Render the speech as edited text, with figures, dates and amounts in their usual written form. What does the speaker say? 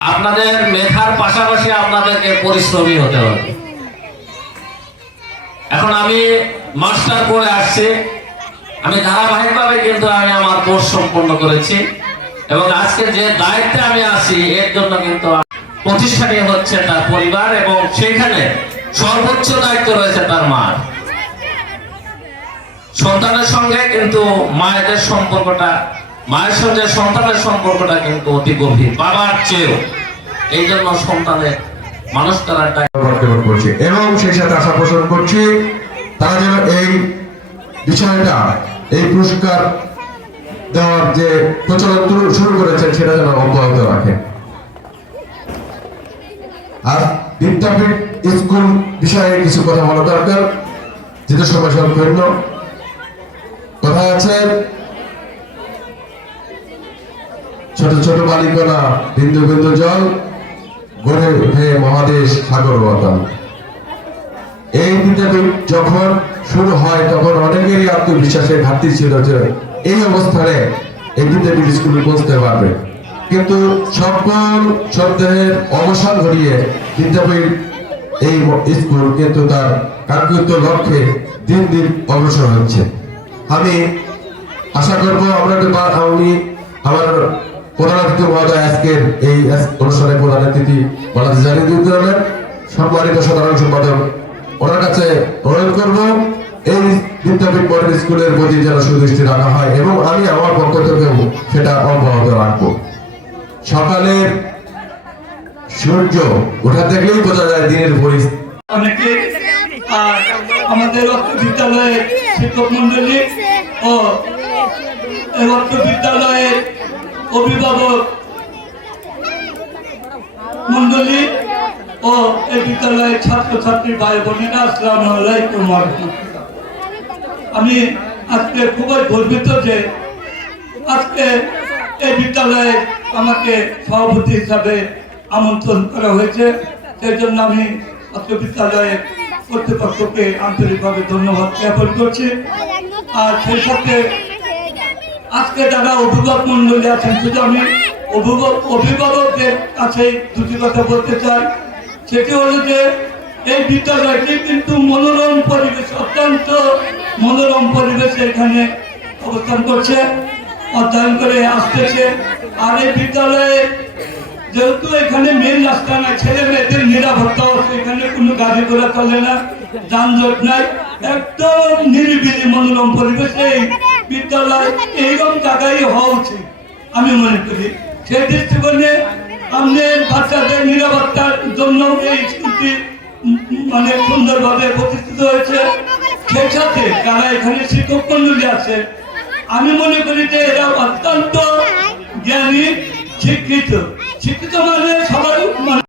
আপনাদের মেধার পাশাপাশি আপনাদেরকে পরিশ্রমী হতে হবে। এখন আমি মাস্টার করে আসছি, আমি ধারাবাহিকভাবে কিন্তু আমি আমার কোর্স সম্পন্ন করেছি এবং আজকে যে দায়িত্বে আমি আছি এর জন্য কিন্তু প্রতিষ্ঠানে হচ্ছে তার পরিবার এবং সেখানে সর্বোচ্চ দায়িত্ব রয়েছে তার মা। সন্তানের সঙ্গে কিন্তু মায়েদের সম্পর্কটা, মায়ের সঙ্গে সন্তানের সম্পর্কটা কিন্তু অতি গভীর, বাবার চেয়েও। এই জন্য সন্তানের মানুষ করার দায়িত্ব করছে এবং সেই সাথে আশা পোষণ করছি তারা যেন এই বিষয়টা, এই পুরস্কার দেওয়ার যে প্রচলন শুরু করেছেন সেটা যেন অব্যাহত রাখে। আর বিদ্যাপীঠ স্কুল বিষয়ে কিছু কথা বলা দরকার, যেটা সময় সংকীর্ণ। কথা আছে, ছোট ছোট বালিকণা বিন্দু বিন্দু জল গড়ে উঠে মহাদেশ সাগর বদল। এই বিদ্যাপীঠ যখন শুরু হয় তখন অনেকেরই আত্মবিশ্বাসের ঘাটতি ছিল যে এই অবস্থানে এই বিদ্যাপীঠ স্কুলে পৌঁছতে পারবে, কিন্তু সকল সন্দেহের অবসান ঘটিয়ে বিদ্যাপীঠ এই স্কুল কিন্তু তার কাঙ্ক্ষিত লক্ষ্যে দিন দিন অগ্রসর হচ্ছে। আমি আশা করবো আমি আমার প্রধান অতিথি মহোদয় আজকের এই অনুষ্ঠানে প্রধান অতিথি বাংলাদেশ জাতীয় বিদ্যালয়ের সম্মানিত সাধারণ সম্পাদক, ওনার কাছে অনুরোধ করব এই বিদ্যাপীঠ মডেল স্কুলের প্রতি যেন সুদৃষ্টি রাখা হয় এবং আমি আমার পক্ষ থেকেও সেটা অব্যাহত রাখবো। সকালের সূর্য ওঠা দেখলেই বোঝা যায় দিনের পরিস্থিতি। অনেকে আমাদের বিদ্যালয়ের শিক্ষক মন্ডলী ও বিদ্যালয়ের অভিভাবক মন্ডলী ও এই বিদ্যালয়ের ছাত্রছাত্রী ভাই বোনেরা, আসসালামু আলাইকুম। আমি আজকে খুবই গর্বিত যে আজকে এই বিদ্যালয়ে আমাকে সভাপতি হিসাবে আমন্ত্রণ করা হয়েছে। সেই জন্য আমি আজকে বিদ্যালয়ের কর্তৃপক্ষকে আন্তরিকভাবে ধন্যবাদ জ্ঞাপন করছি। আর সেই সাথে আজকে যারা অভিভাবক মন্ডলী আছেন, শুধু আমি অভিভাবকদের কাছে দুটি কথা বলতে চাই। সেটি হলো যে এই বিদ্যালয়টি কিন্তু মনোরম পরিবেশ, অত্যন্ত মনোরম পরিবেশে এখানে অবস্থান করছে, অধ্যয়ন করে আসতেছে। আর এই বিদ্যালয়ে যেহেতু এখানে মেন রাস্তা নাই, ছেলে মেয়েদের নিরাপত্তা আছে, এখানে কোনো গাড়ি ঘোড়া চলে না, যানজট নাই, একদম নিরিবিলি মনোরম পরিবেশে এই বিদ্যালয় এইরকম জায়গায় হওয়া উচিত আমি মনে করি। সেই দৃষ্টিকোণে আমাদের বাচ্চাদের নিরাপত্তার জন্য এই স্কুলটি মানে সুন্দরভাবে প্রতিষ্ঠিত হয়েছে। সেই সাথে যারা এখানে শিক্ষক মন্ডলী আছে, আমি মনে করি যে এরা অত্যন্ত জ্ঞানী, শিক্ষিত। শিক্ষিত মানে